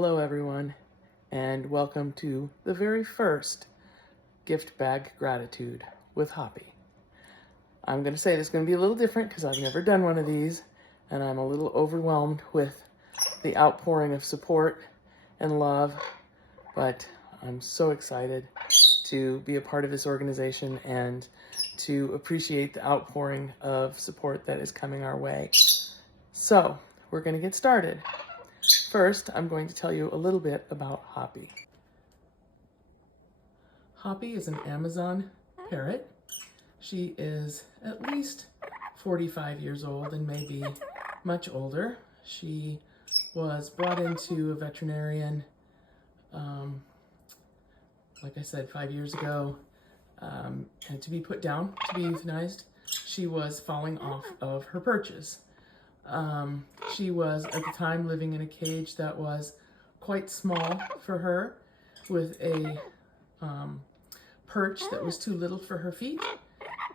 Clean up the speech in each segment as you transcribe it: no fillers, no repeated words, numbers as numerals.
Hello everyone, and welcome to the very first gift bag gratitude with Hoppy. I'm going to say this is going to be a little different because I've never done one of these, and I'm a little overwhelmed with the outpouring of support and love, but I'm so excited to be a part of this organization and to appreciate the outpouring of support that is coming our way. So, we're going to get started. First, I'm going to tell you a little bit about Hoppy. Hoppy is an Amazon parrot. She is at least 45 years old and maybe much older. She was brought into a veterinarian, like I said, 5 years ago, and to be put down, to be euthanized. She was falling off of her perches. She was at the time living in a cage that was quite small for her, with a perch that was too little for her feet,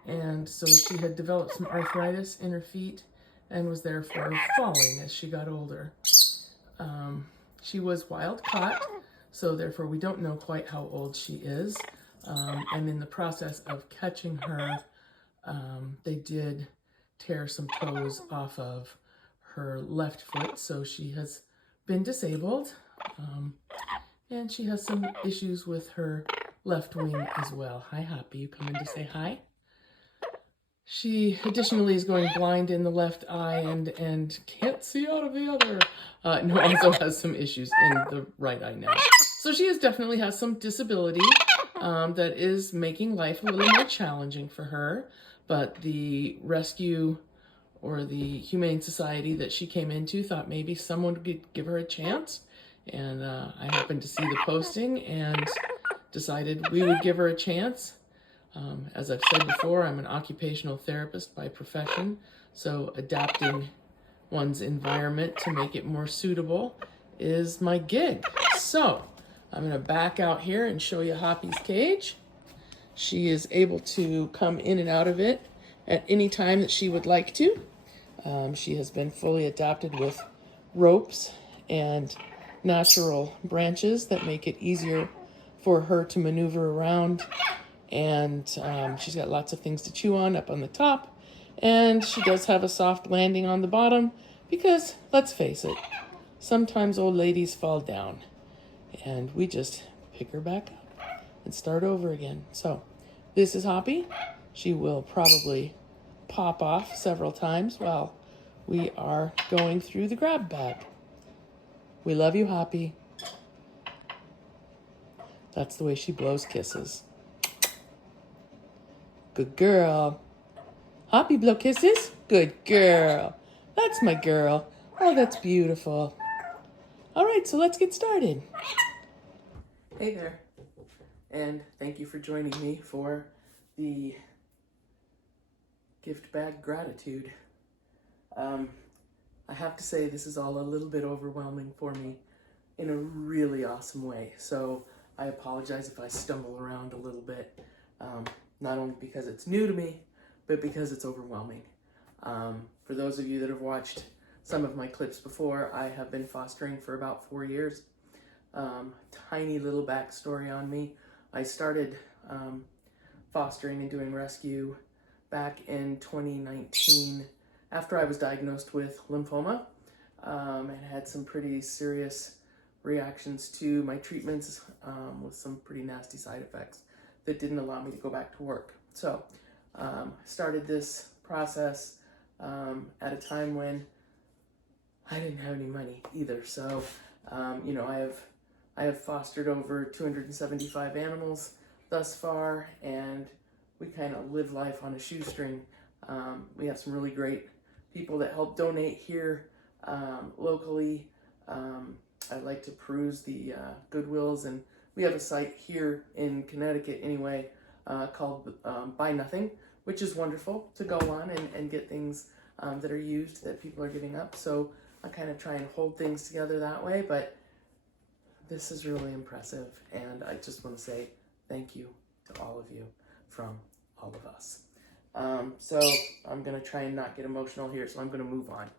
and so she had developed some arthritis in her feet and was therefore falling as she got older. She was wild caught, so therefore we don't know quite how old she is, and in the process of catching her, they did tear some toes off of her left foot, so she has been disabled, and she has some issues with her left wing as well. Hi, Hoppy, you come in to say hi? She additionally is going blind in the left eye and can't see out of the other. No, also has some issues in the right eye now. So she definitely has some disability that is making life a little more challenging for her, but the rescue or the Humane Society that she came into thought maybe someone could give her a chance. And I happened to see the posting and decided we would give her a chance. As I've said before, I'm an occupational therapist by profession, so adapting one's environment to make it more suitable is my gig. So I'm going to back out here and show you Hoppy's cage. She is able to come in and out of it at any time that she would like to. She has been fully adapted with ropes and natural branches that make it easier for her to maneuver around. And she's got lots of things to chew on up on the top. And she does have a soft landing on the bottom because, let's face it, sometimes old ladies fall down. And we just pick her back up and start over again. So this is Hoppy. She will probably pop off several times while we are going through the grab bag. We love you, Hoppy. That's the way she blows kisses. Good girl. Hoppy, blow kisses? Good girl. That's my girl. Oh, that's beautiful. All right, so let's get started. Hey there, and thank you for joining me for the gift bag gratitude. I have to say this is all a little bit overwhelming for me in a really awesome way. So I apologize if I stumble around a little bit, not only because it's new to me, but because it's overwhelming. For those of you that have watched some of my clips before, I have been fostering for about 4 years. Tiny little backstory on me. I started fostering and doing rescue back in 2019 after I was diagnosed with lymphoma and had some pretty serious reactions to my treatments with some pretty nasty side effects that didn't allow me to go back to work. So I started this process at a time when I didn't have any money either. So, I have fostered over 275 animals thus far, and we kind of live life on a shoestring. We have some really great people that help donate here locally. I like to peruse the Goodwills, and we have a site here in Connecticut anyway called Buy Nothing, which is wonderful to go on and get things that are used that people are giving up. So I kind of try and hold things together that way, but this is really impressive, and I just want to say thank you to all of you from all of us. So I'm going to try and not get emotional here, so I'm going to move on.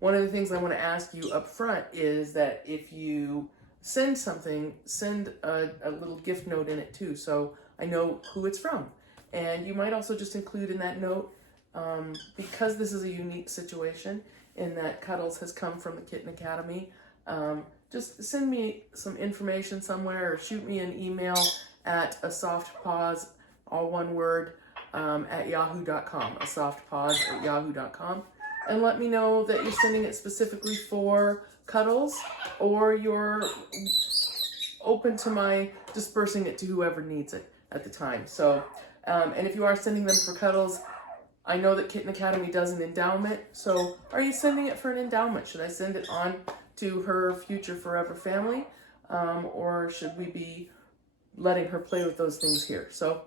One of the things I want to ask you up front is that if you send something, send a little gift note in it too, so I know who it's from. And you might also just include in that note, because this is a unique situation in that Cuddles has come from the Kitten Academy, just send me some information somewhere or shoot me an email at asoftpaws, all one word, at yahoo.com, asoftpaws@yahoo.com, and let me know that you're sending it specifically for Cuddles, or you're open to my dispersing it to whoever needs it at the time. So, and if you are sending them for Cuddles, I know that Kitten Academy does an endowment, so are you sending it for an endowment? Should I send it on to her future forever family, or should we be letting her play with those things here? So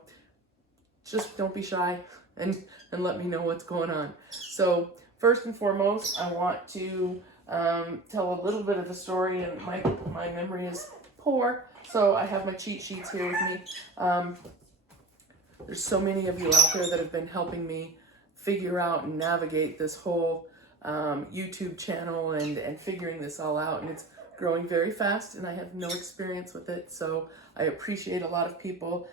just don't be shy and let me know what's going on. So first and foremost, I want to tell a little bit of the story, and my memory is poor, so I have my cheat sheets here with me. There's so many of you out there that have been helping me figure out and navigate this whole YouTube channel and figuring this all out, and it's growing very fast, and I have no experience with it, so I appreciate a lot of people.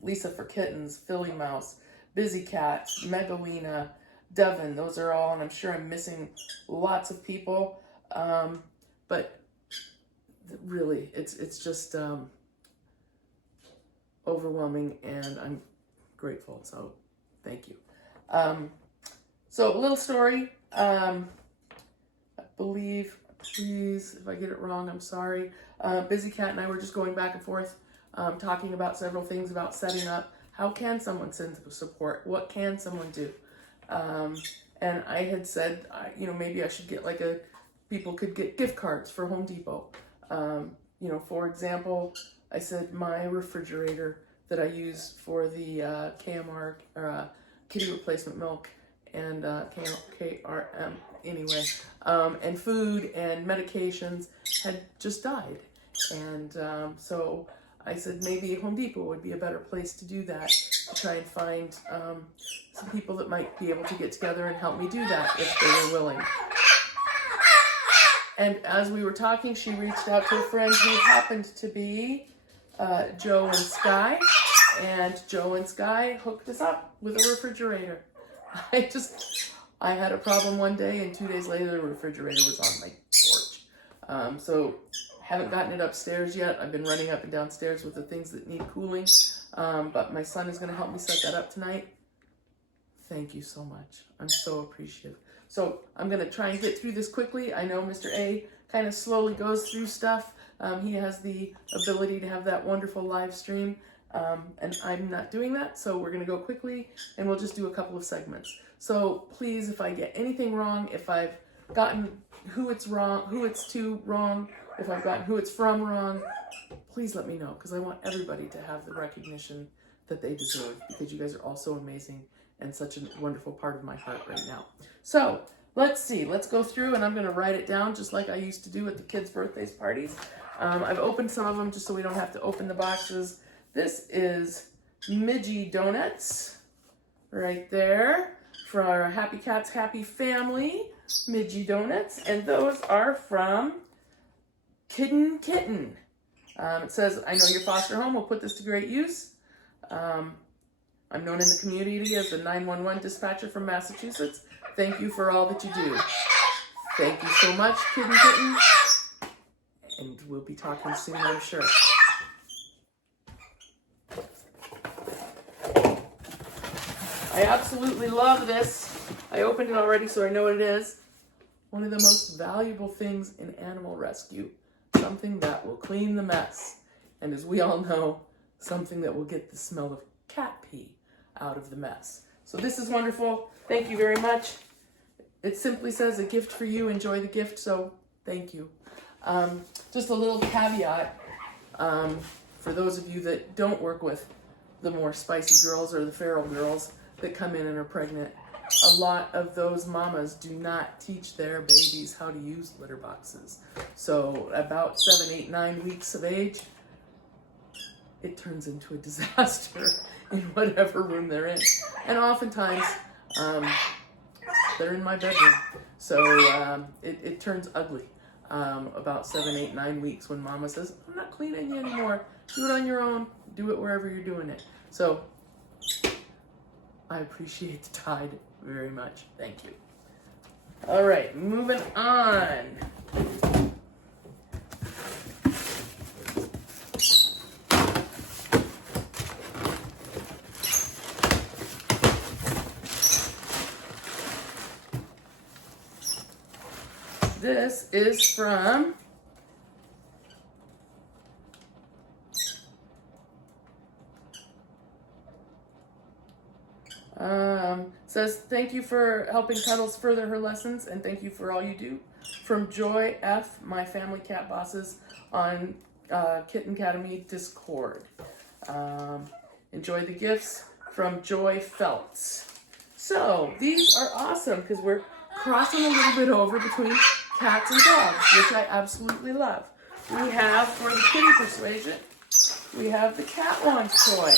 Lisa for Kittens, Philly Mouse, Busy Cat, Megalina, Devin, those are all, and I'm sure I'm missing lots of people, but really, it's just overwhelming, and I'm grateful, so thank you. So a little story, I believe, please, if I get it wrong, I'm sorry. Busy Cat and I were just going back and forth, talking about several things about setting up. How can someone send support? What can someone do? And I had said, maybe I should get people could get gift cards for Home Depot. For example, I said my refrigerator that I use for the KMR, kitty replacement milk, and KRM anyway, and food and medications had just died. And so I said maybe Home Depot would be a better place to do that, to try and find some people that might be able to get together and help me do that if they were willing. And as we were talking, she reached out to a friend who happened to be Joe and Sky, and Joe and Sky hooked us up with a refrigerator. I had a problem one day, and 2 days later the refrigerator was on my porch. So haven't gotten it upstairs yet. I've been running up and downstairs with the things that need cooling, but my son is going to help me set that up tonight. Thank you so much. I'm so appreciative. So I'm going to try and get through this quickly. I know Mr. A kind of slowly goes through stuff. He has the ability to have that wonderful live stream, and I'm not doing that, so we're going to go quickly, and we'll just do a couple of segments. So please, if I get anything wrong, if I've gotten who it's to wrong, if I've gotten who it's from wrong, please let me know, because I want everybody to have the recognition that they deserve, because you guys are all so amazing and such a wonderful part of my heart right now. So let's see, let's go through, and I'm going to write it down just like I used to do at the kids' birthdays parties. I've opened some of them just so we don't have to open the boxes. This is Midgie Donuts right there for our Happy Cats Happy Family, Midgie Donuts, and those are from Kitten. It says, I know your foster home will put this to great use. I'm known in the community as the 911 dispatcher from Massachusetts. Thank you for all that you do. Thank you so much, Kitten. And we'll be talking soon, I'm sure. I absolutely love this. I opened it already, so I know what it is. One of the most valuable things in animal rescue. Something that will clean the mess. And as we all know, something that will get the smell of cat pee out of the mess. So this is wonderful. Thank you very much. It simply says a gift for you. Enjoy the gift. So thank you. Just a little caveat for those of you that don't work with the more spicy girls or the feral girls that come in and are pregnant. A lot of those mamas do not teach their babies how to use litter boxes. So about 7, 8, 9 weeks of age, it turns into a disaster in whatever room they're in. And oftentimes, they're in my bedroom. So it turns ugly about 7, 8, 9 weeks when mama says, I'm not cleaning you anymore. Do it on your own. Do it wherever you're doing it. So I appreciate the Tide very much. Thank you. All right, moving on. This is from says, thank you for helping Cuddles further her lessons, and thank you for all you do. From Joy F, my family cat bosses on Kitten Academy Discord. Enjoy the gifts from Joy Feltz. So these are awesome because we're crossing a little bit over between cats and dogs, which I absolutely love. We have, for the kitty persuasion, we have the cat wand toy,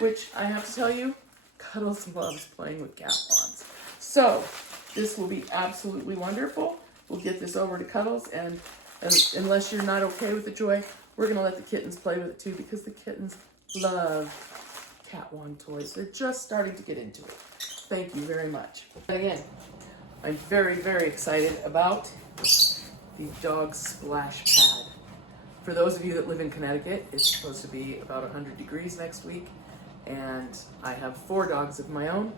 which I have to tell you, Cuddles loves playing with cat wands. So this will be absolutely wonderful. We'll get this over to Cuddles, and unless you're not okay with the Joy, we're gonna let the kittens play with it too, because the kittens love cat wand toys. They're just starting to get into it. Thank you very much. And again, I'm very, very excited about the dog splash pad. For those of you that live in Connecticut, it's supposed to be about 100 degrees next week, and I have 4 dogs of my own,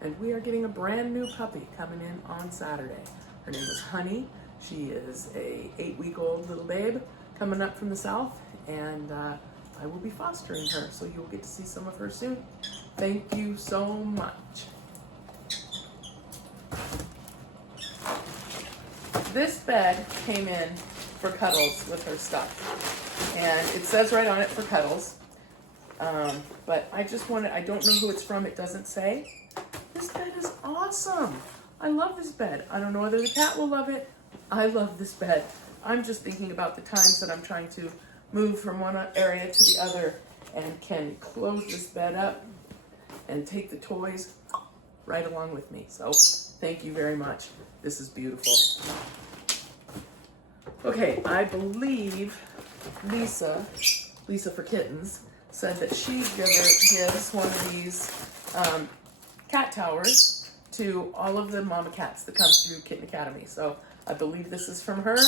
and we are getting a brand new puppy coming in on Saturday. Her name is Honey. She is a 8-week-old little babe coming up from the south, and I will be fostering her, so you'll get to see some of her soon. Thank you so much. This bed came in for Cuddles with her stuff, and it says right on it for Cuddles, but I don't know who it's from, it doesn't say. This bed is awesome. I love this bed. I don't know whether the cat will love it. I love this bed. I'm just thinking about the times that I'm trying to move from one area to the other and can close this bed up and take the toys right along with me. So thank you very much. This is beautiful. Okay, I believe Lisa for Kittens, said that she gives one of these cat towers to all of the mama cats that come through Kitten Academy. So I believe this is from her.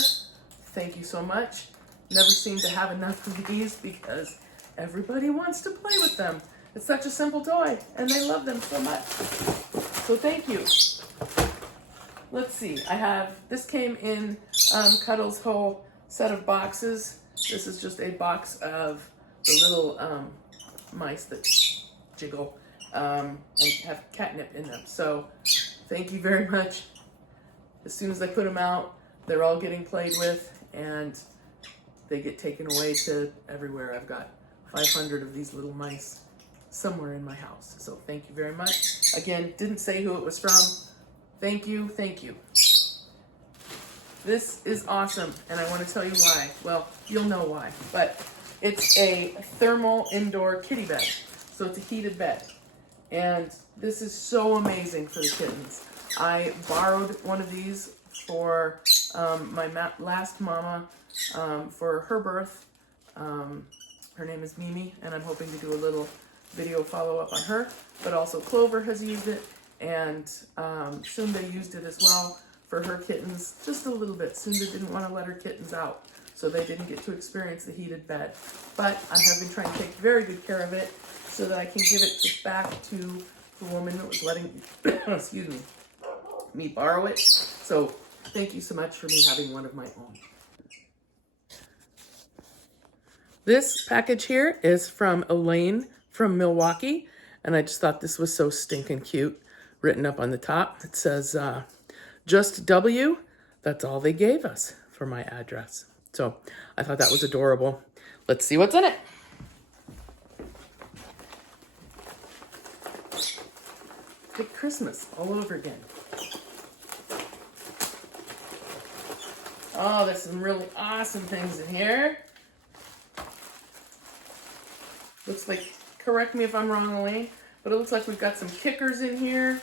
Thank you so much. Never seem to have enough of these because everybody wants to play with them. It's such a simple toy and they love them so much. So thank you. Let's see, this came in Cuddles' whole set of boxes. This is just a box of the little mice that jiggle and have catnip in them. So thank you very much. As soon as I put them out, they're all getting played with and they get taken away to everywhere. I've got 500 of these little mice somewhere in my house. So thank you very much. Again, didn't say who it was from. Thank you, thank you. This is awesome, and I want to tell you why. Well, you'll know why, but it's a thermal indoor kitty bed. So it's a heated bed. And this is so amazing for the kittens. I borrowed one of these for my last mama for her birth. Her name is Mimi, and I'm hoping to do a little video follow-up on her, but also Clover has used it, and Sunda used it as well for her kittens, just a little bit. Sunda didn't want to let her kittens out, so they didn't get to experience the heated bed. But I have been trying to take very good care of it so that I can give it back to the woman that was letting excuse me borrow it. So thank you so much for me having one of my own. This package here is from Elaine from Milwaukee, and I just thought this was so stinking cute. Written up on the top, it says, just W, that's all they gave us for my address. So I thought that was adorable. Let's see what's in it. Like Christmas all over again. Oh, there's some really awesome things in here. looks like, correct me if I'm wrong, Elaine, but it looks like we've got some kickers in here,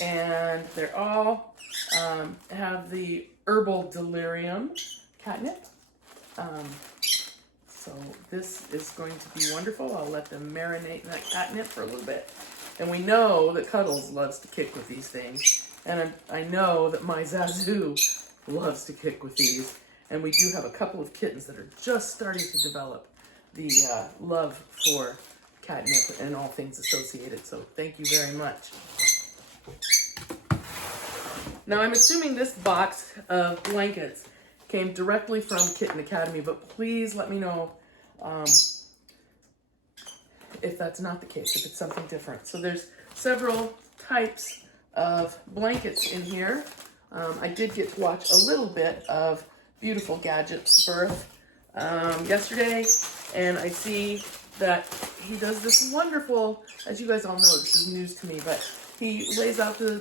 and they're all have the herbal delirium catnip. So this is going to be wonderful. I'll let them marinate in that catnip for a little bit. And we know that Cuddles loves to kick with these things. And I know that my Zazu loves to kick with these. And we do have a couple of kittens that are just starting to develop the love for catnip and all things associated. So thank you very much. Now I'm assuming this box of blankets came directly from Kitten Academy, but please let me know if that's not the case, if it's something different. So there's several types of blankets in here. I did get to watch a little bit of Beautiful Gadget's birth yesterday, and I see that he does this wonderful, as you guys all know, this is news to me, but he lays out the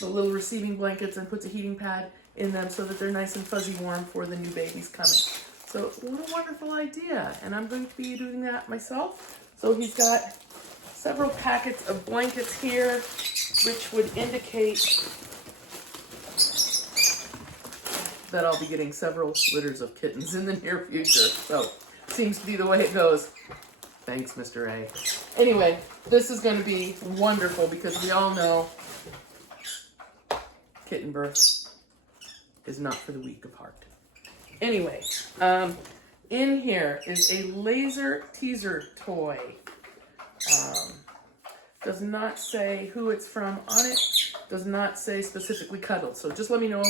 little receiving blankets and puts a heating pad in them so that they're nice and fuzzy warm for the new babies coming. So what a wonderful idea, and I'm going to be doing that myself. So he's got several packets of blankets here, which would indicate that I'll be getting several litters of kittens in the near future. So seems to be the way it goes. Thanks, Mr. A. Anyway, this is going to be wonderful because we all know kitten birth is not for the weak of heart. Anyway, in here is a laser teaser toy. Does not say who it's from on it. Does not say specifically Cuddles. So just let me know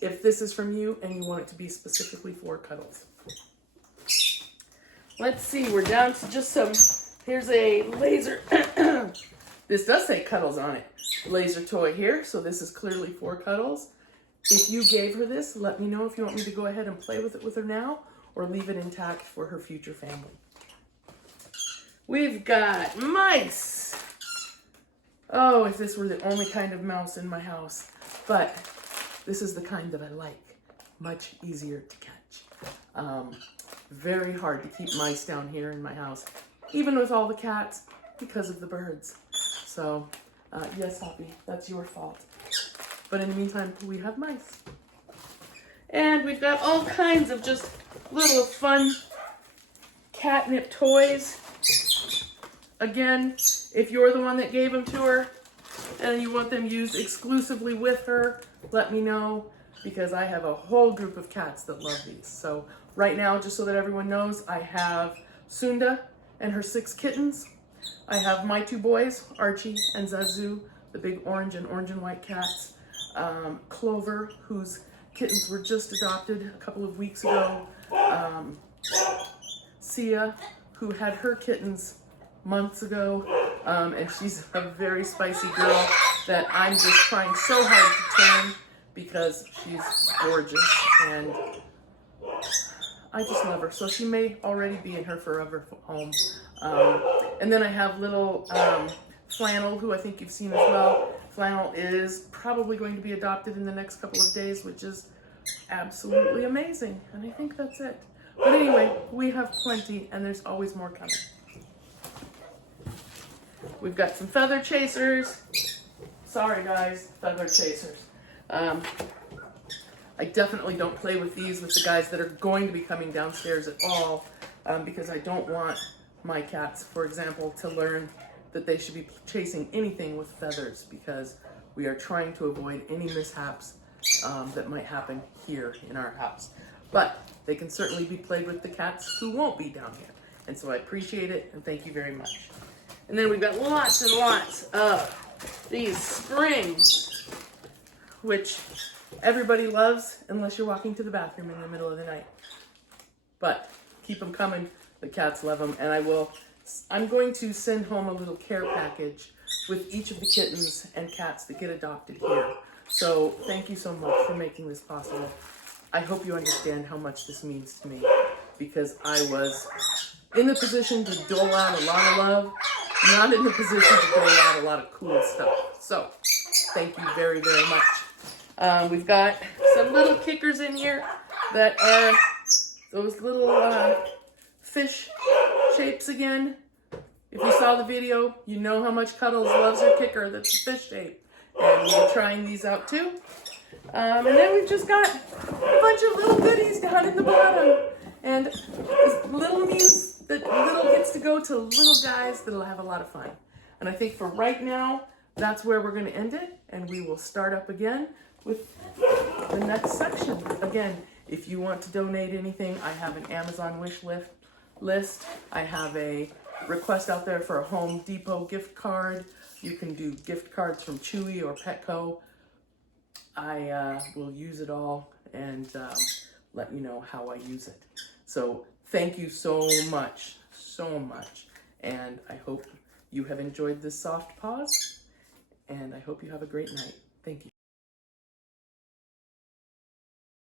if this is from you and you want it to be specifically for Cuddles. Let's see, we're down to just some, here's a laser, this does say Cuddles on it. Laser toy here, so this is clearly for Cuddles. If you gave her this, let me know if you want me to go ahead and play with it with her now or leave it intact for her future family. We've got mice. Oh, if this were the only kind of mouse in my house. But this is the kind that I like. Much easier to catch. Very hard to keep mice down here in my house, even with all the cats, because of the birds. So, yes, Hoppy, that's your fault. But in the meantime, we have mice. And we've got all kinds of just little fun catnip toys. Again, if you're the one that gave them to her and you want them used exclusively with her, let me know, because I have a whole group of cats that love these. So right now, just so that everyone knows, I have Sunda and her 6 kittens. I have my 2 boys, Archie and Zazu, the big orange and white cats. Clover, whose kittens were just adopted a couple of weeks ago. Sia, who had her kittens months ago, and she's a very spicy girl that I'm just trying so hard to turn because she's gorgeous and I just love her. So she may already be in her forever home. And then I have little Flannel, who I think you've seen as well. Flannel is probably going to be adopted in the next couple of days, which is absolutely amazing. And I think that's it. But anyway, we have plenty, and there's always more coming. We've got some feather chasers. Sorry, guys, feather chasers. I definitely don't play with these with the guys that are going to be coming downstairs at all, because I don't want my cats, for example, to learn that they should be chasing anything with feathers, because we are trying to avoid any mishaps that might happen here in our house. But they can certainly be played with the cats who won't be down here. And so I appreciate it, and thank you very much. And then we've got lots and lots of these springs, which everybody loves unless you're walking to the bathroom in the middle of the night. But keep them coming. The cats love them. And I'm going to send home a little care package with each of the kittens and cats that get adopted here. So thank you so much for making this possible. I hope you understand how much this means to me, because I was in the position to dole out a lot of love, not in the position to dole out a lot of cool stuff. So thank you very, very much. We've got some little kickers in here that are those little fish shapes again. If you saw the video, you know how much Cuddles loves her kicker that's a fish shape. And we're trying these out too. And then we've just got a bunch of little goodies down in the bottom. And little means that little gets to go to little guys that'll have a lot of fun. And I think for right now, that's where we're going to end it. And we will start up again with the next section. Again, if you want to donate anything, I have an Amazon wish list. I have a request out there for a Home Depot gift card. You can do gift cards from Chewy or Petco. I will use it all and let you know how I use it. So thank you so much. And I hope you have enjoyed this soft pause. And I hope you have a great night. Thank you.